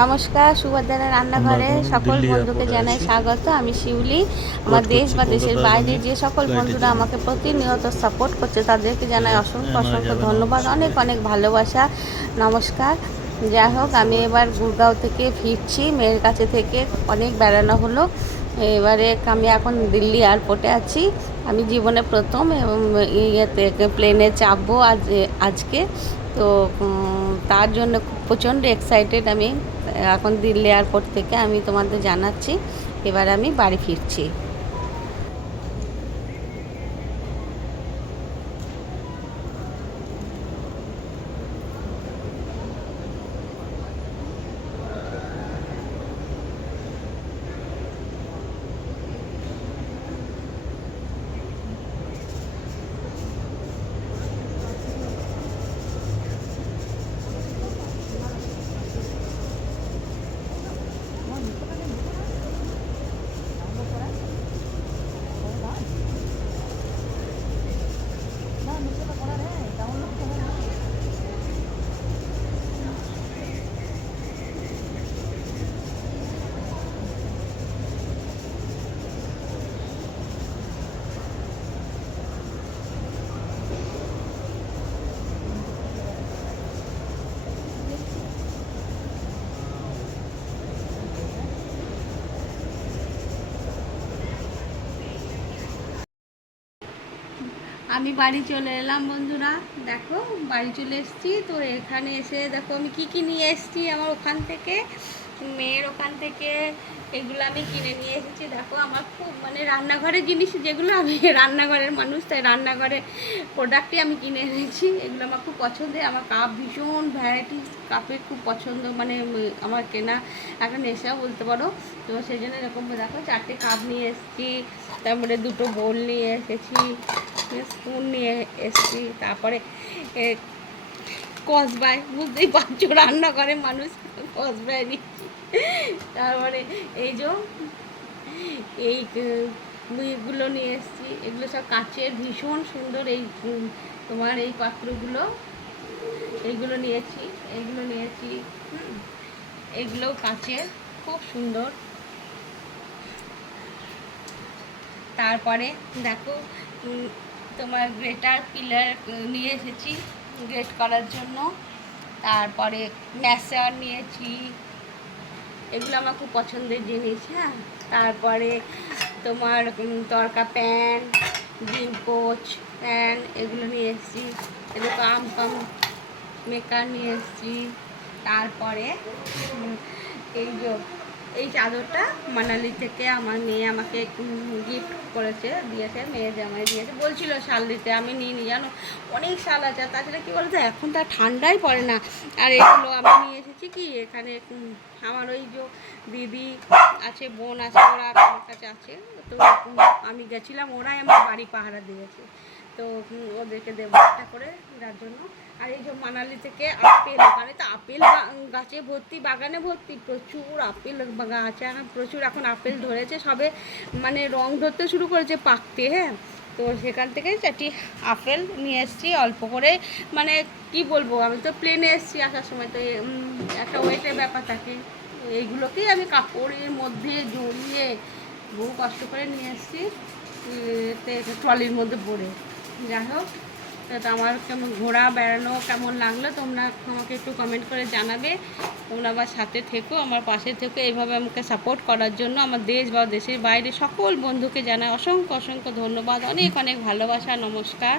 নমস্কার সুভদ্রা রান্নাঘরে সকল বন্ধুকে জানাই স্বাগত। আমি শিউলি আমার দেশ বা দেশের বাইরে যে সকল বন্ধুরা আমাকে প্রতিনিয়ত সাপোর্ট করছে তাদেরকে জানাই হ্যাঁ, অসংখ্য অসংখ্য ধন্যবাদ অনেক অনেক ভালোবাসা। নমস্কার। যাই হোক আমি এবার গুরগাঁও থেকে ফিরছি মেয়ের কাছে থেকে অনেক বেড়ানো হলো। এবারে আমি এখন দিল্লি এয়ারপোর্টে আছি। আমি জীবনে প্রথম ইয়েতে প্লেনে চাপবো আজ আজকে। তো তার জন্য প্রচণ্ড এক্সাইটেড আমি। এখন দিল্লি এয়ারপোর্ট থেকে আমি তোমাদের জানাচ্ছি। এবার আমি বাড়ি ফিরছি। আমি বাড়ি চলে এলাম, বন্ধুরা। দেখো, বাড়ি চলে এসেছি। তো এখানে এসে দেখো, আমি কি কি নিয়ে এসেছি আমার ওখান থেকে? মেয়ের ওখান থেকে এগুলো আমি কিনে নিয়ে এসেছি। দেখো, আমার খুব মানে রান্নাঘরের জিনিস যেগুলো, আমি রান্নাঘরের মানুষ, তাই রান্নাঘরের প্রোডাক্টই আমি কিনে এনেছি। এগুলো আমার খুব পছন্দের। আমার কাপ ভীষণ ভ্যারাইটি কাপের খুব পছন্দ। মানে আমার কেনা একটা নেশা বলতে পারো। তো সেই জন্য এরকম দেখো, চারটে কাপ নিয়ে এসেছি। তারপরে দুটো বোল নিয়ে এসেছি। স্পুন নিয়ে এসেছি তারপরে এ, কসবাই বুঝতেই পারছ রান্না করে মানুষ কসবাই নিচ্ছি। তারপরে এই যে এই মুইগুলো নিয়ে এসেছি এগুলো সব কাচের ভীষণ সুন্দর এই তোমার এই পাত্রগুলো এইগুলো নিয়েছি এইগুলো নিয়েছি এগুলো কাচের খুব সুন্দর। তারপরে দেখো তোমার গ্রেটার পিলার নিয়ে এসেছি গ্রেট করার জন্য। তারপরে ম্যাসার নিয়েছি। এগুলো আমার খুব পছন্দের জিনিস হ্যাঁ। তারপরে তোমার তরকা প্যান, ডিম পোচ প্যান, এগুলো নিয়ে এসেছি। এগুলো আম ফাম মেকার নিয়ে এসেছি। তারপরে এই যে এই চাদরটা মানালি থেকে আমার মেয়ে আমাকে গিফট করেছে, দিয়েছে, মেয়ে জামাই দিয়েছে। বলছিল শাল দিতে, আমি নিয়ে নি জানো? অনেক শাল আছে তাছাড়া কী বলতো, এখন তো ঠান্ডাই পড়ে না। আর এগুলো আমি নিয়ে এসেছি কি, এখানে আমার ওই যে দিদি আছে, বোন আছে, ওরা আমার কাছে আছে। তো আমি গেছিলাম, ওরাই আমার বাড়ি পাহারা দিয়েছে। তো ওদেরকে দেবো একটা করে যার জন্য। আর এই যে মানালি থেকে আপেল ওখানে তো আপেল গাছে ভর্তি, বাগানে ভর্তি, প্রচুর আপেল গাছ এখন প্রচুর, এখন আপেল ধরেছে। সবে মানে রং ধরতে শুরু করেছে পাকতে হ্যাঁ? তো সেখান থেকে চারটি আপেল নিয়ে এসেছি, অল্প করে। মানে কি বলব, আমি তো প্লেনে এসেছি আসার সময়, তো একটা ওয়েটের ব্যাপার থাকে। এইগুলোকেই আমি কাপড়ের মধ্যে জড়িয়ে বহু কষ্ট করে নিয়ে এসেছি ট্রলির মধ্যে পড়ে যাই হোক তো আমার কেমন ঘোরা বেড়ানো কেমন লাগল তোমরা আমাকে একটু কমেন্ট করে জানাবে। তোমরা আমার সাথে থেকো, আমার পাশে থেকো, এইভাবে আমাকে সাপোর্ট করার জন্য আমার দেশ বা দেশের বাইরে সকল বন্ধুকে জানাই অসংখ্য অসংখ্য ধন্যবাদ। অনেক অনেক ভালোবাসা, নমস্কার।